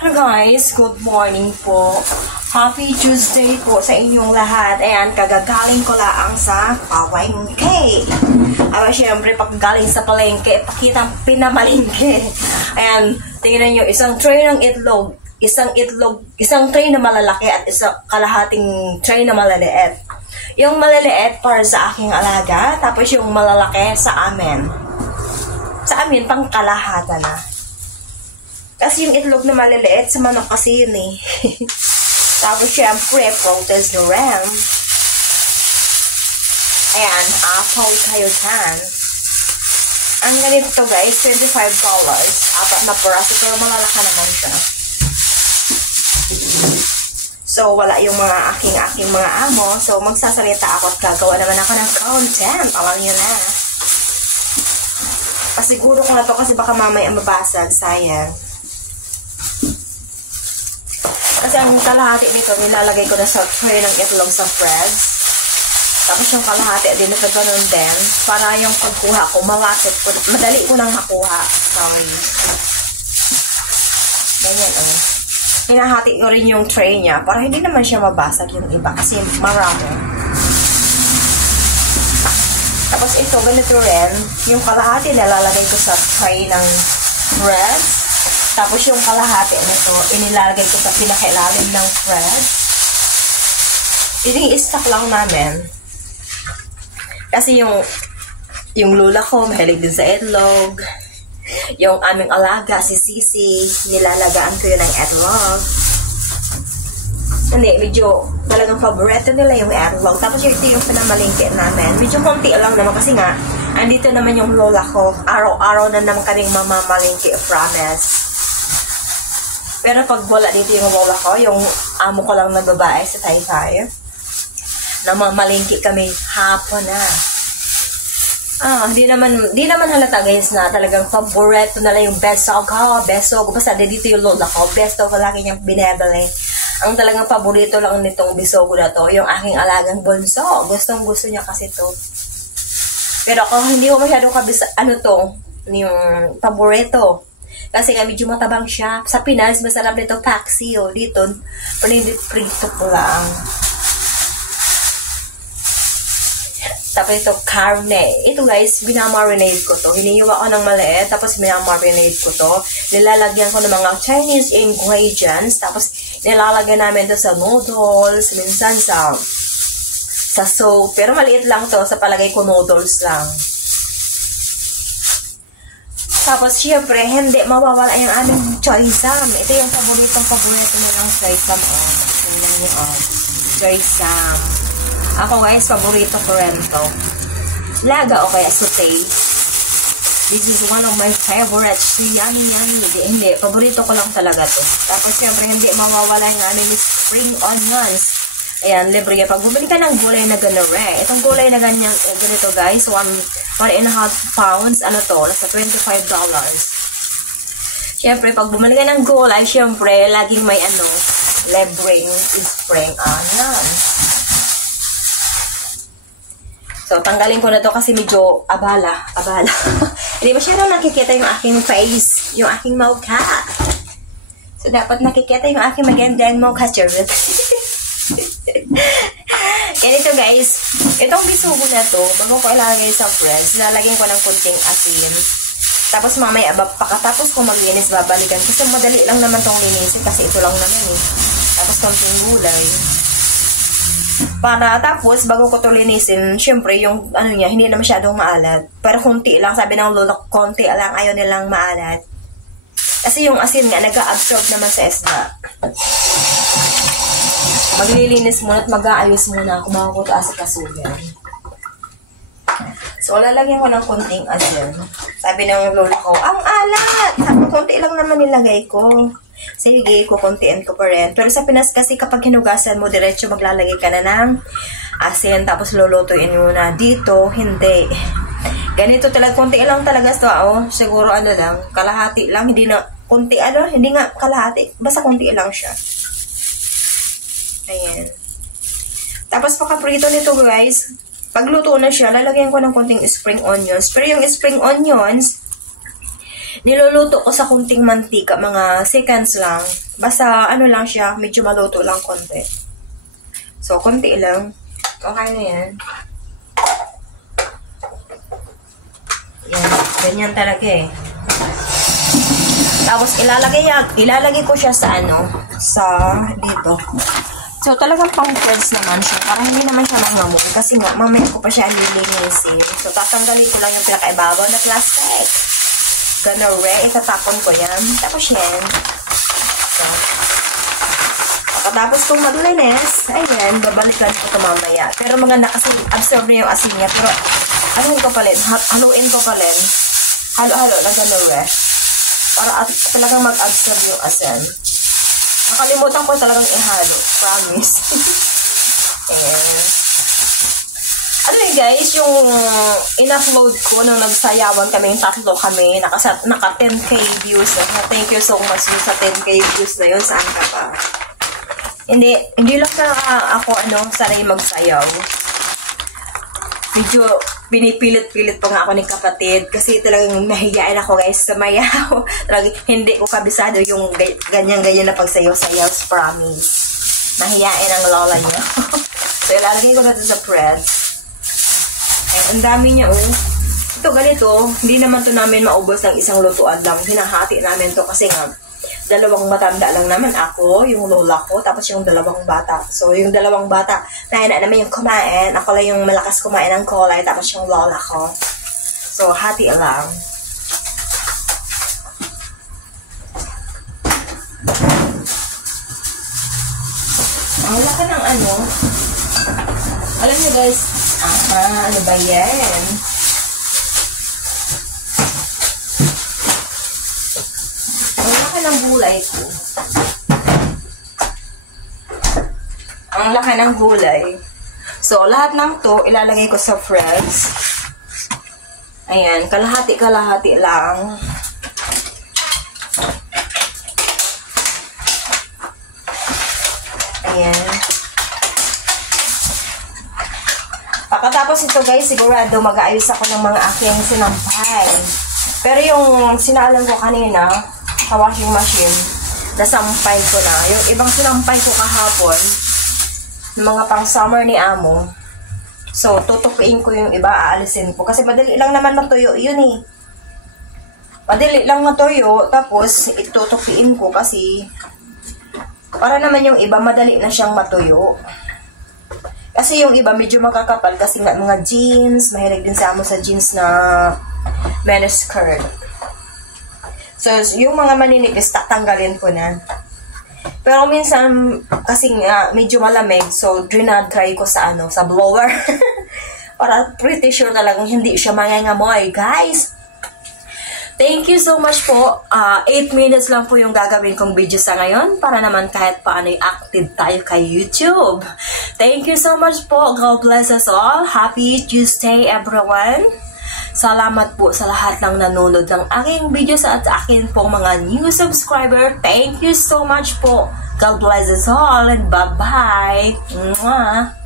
Hello guys, good morning po. Happy Tuesday po sa inyong lahat. Ayan, kagagaling ko lang sa palengke. Siyempre, paggaling sa palengke, pakita pinamalingke. Ayan, tingnan nyo, isang tray ng itlog, isang tray na malalaki at isang kalahating tray na malaliit. Yung malaliit para sa aking alaga, tapos yung malalaki sa amin. Sa amin, pang kalahatan na. Kasi yung itlog na maliliit, sa manok kasi yun eh. Tapos syempre, proteins na ram. Ayan, apple kayo dyan. Ang ganito guys, $25. Apat na peraso, pero malalaka naman siya. So, wala yung mga aking mga amo. So, magsasalita ako at gagawa naman ako ng content. Alam nyo na. Pasiguro ko na to kasi baka mamaya mabasag. Sayang. Kasi ang kalahati nito, nilalagay ko na sa tray ng itlog sa breads. Tapos yung kalahati din, ito ganun din. Para yung pagkuha ko, mawakit ko. Madali ko nang makuha. Sorry. Ganyan, oh. Hinahati ko rin yung tray niya para hindi naman siya mabasag yung iba. Kasi marami. Tapos ito, ganito rin. Yung kalahati, nilalagay ko sa tray ng breads. Tapos yung kalahati nito, inilalagay ko sa pinakailalim ng bread. I-stack lang namin. Kasi yung lula ko, mahilig din sa itlog. Yung aming alaga, si Sisi, nilalagaan ko yun ng itlog. Hindi, medyo talagang paborito nila yung itlog. Tapos ito yung pinamalingkit namin. Medyo konti lang naman kasi nga, andito naman yung lola ko. Araw-araw na naman kaming mamamalingkit, promise. Pero pag wala dito yung lola ko, yung amo ko lang na babae sa Taytay, namamalingki kami hapon na. Di naman halata guys na talagang paborito na lang yung beso ko. Basta dito yung lola ko, beso ko lagi niyang binebeli. Ang talagang paborito lang nitong bisogo na to, yung aking alagang bunso. Gustong gusto niya kasi to. Pero ako hindi ko masyado yung paborito. Kasi nga medyo matabang siya. Sa Pinas, masarap nito paksiyo. Dito, prito ko lang. Tapos ito, carne. Ito guys, binamarinate ko to. Hiniyuwa ko ng maliit, tapos binamarinate ko to. Nilalagyan ko ng mga Chinese ingredients. Tapos nilalagyan namin to sa noodles, minsan sa soup. Pero maliit lang to, sa palagay ko noodles lang. Tapos, syempre, hindi mawawala yung aming choy sam. Ito yung paborito nilang choy sam. Tingnan niyo, choy sam. Ako, guys, paborito ko rin to. Laga o kaya sauté. This is one of my favorites. Yummy. Hindi, paborito ko lang talaga to. Tapos, syempre, hindi mawawala yung aming spring onions. Ayan, libre yan. Pag bumili ka ng gulay na gano'n, itong gulay na ganyan, ganito guys, 1.5 pounds, nasa $25. Siyempre, pag bumili ka ng gulay, siyempre, laging may libreng spring onion. So, tanggalin ko na to kasi medyo abala. Hindi masyadong nakikita yung aking face, yung aking mukha. So, dapat nakikita yung aking magandang mukha, charot. Ganito guys, itong bisugo na to, bago ko ilagay sa press, lalagyan ko ng kunting asin. Tapos mamaya, pagkatapos ko maglinis, babalikan. Kasi madali lang naman tong linisin, kasi ito lang naman eh. Tapos kunting gulay. Tapos, bago ko to linisin, syempre yung niya, hindi na masyadong maalat. Pero kunti lang, sabi ng lola, konti lang, ayaw nilang maalat. Kasi yung asin nga, nag-absorb naman sa isda. Maglilinis muna at mag-aayos muna ako bago ko taas sa kasugan. So, lalagyan ko ng konting asin. Sabi ng lola ko, ang alat! Sabi, konti lang naman nilagay ko. Sige, kukuntiin ko pa rin. Pero sa Pinas kasi kapag hinugasan mo, diretso maglalagay ka na ng asin. Tapos lulutuin mo na. Dito, hindi. Ganito talaga, konti lang talaga ito. Siguro lang, kalahati lang. Hindi na, hindi nga kalahati. Basta konti lang siya. Ayan. Tapos pagka-prito nito guys, pagluto na siya, lalagyan ko ng konting spring onions. Pero yung spring onions, Niluluto ko sa kunting mantika, mga seconds lang. Basta ano lang siya, medyo maluto lang konti. So, konti lang. Okay na yan. Yan, ganyan talaga eh. Tapos ilalagay ko siya sa dito. So, talagang pang friends naman siya. Parang hindi naman siya mangamon. Kasi nga, mamaya ko pa siya lilinisin. So, tatanggalin ko lang yung pinakaibabaw na plastic. Ganun, itatapon ko yan. Tapos yan. So, pagkatapos kong maglinis, ayan, babalikan ko ito mamaya. Pero maganda kasi absorb na yung asin niya. Pero, haluin ko pa rin. Halo-halo na ganun, para talagang mag-absorb yung asin. Nakalimutan ko talagang ihalo. Promise. Ayan. Ano yun guys, yung in-upload ko nung nagsayawan kami, yung tatlo kami, naka 10k views. Thank you so much sa 10k views na yun. Saan ka pa? Hindi lang ako sanay magsayaw. Medyo pinipilit-pilit pa nga ako ni kapatid kasi talagang nahiyain ako guys sa mayaw. Talagang hindi ko kabisado yung ganyan-ganyan na pagsayaw-sayaw, promise. Nahiyain ang lola niya. So ilalagay ko na ito sa press. Ay, ang dami niya Ito ganito, hindi naman to namin maubos ng isang lutuan lang. Hinahati namin to kasi nga dalawang matanda lang naman ako, yung lola ko, tapos yung dalawang bata. So, yung dalawang bata, na naman yung kumain. Ako lang yung malakas kumain ng kulay, tapos yung lola ko. So, hati lang. Ang laki ng alam nyo guys, ano ba yan? Ng gulay ko. Ang laki ng gulay. So, lahat ng to, ilalagay ko sa fries. Ayan, kalahati-kalahati lang. Ayan. Pagkatapos ito guys, sigurado mag-aayos ako ng mga aking sinampay. Pero yung sinalan ko kanina, sa washing machine, nasampay ko na. Yung ibang sinampay ko kahapon, mga pang summer ni Amo. So, tutupiin ko yung iba, aalisin ko. Kasi madali lang naman matuyo yun eh. Madali lang matuyo, tapos itutupiin ko kasi para naman yung iba, madali na siyang matuyo. Kasi yung iba medyo makakapal kasi nga mga jeans, mahilig din sa Amo sa jeans na miniskirt. So, yung mga maninipis, tatanggalin ko na. Pero minsan, kasi nga, medyo malamig, so, drinad-try ko sa sa blower. Para pretty sure talagang hindi siya mangangamoy, guys. Thank you so much po. 8 minutes lang po yung gagawin kong video sa ngayon, para naman kahit paano active tayo kay YouTube. Thank you so much po. God bless us all. Happy Tuesday, everyone. Salamat po sa lahat ng nanonood ng aking video at akin pong mga new subscriber. Thank you so much po. God bless us all and bye-bye. Mwah!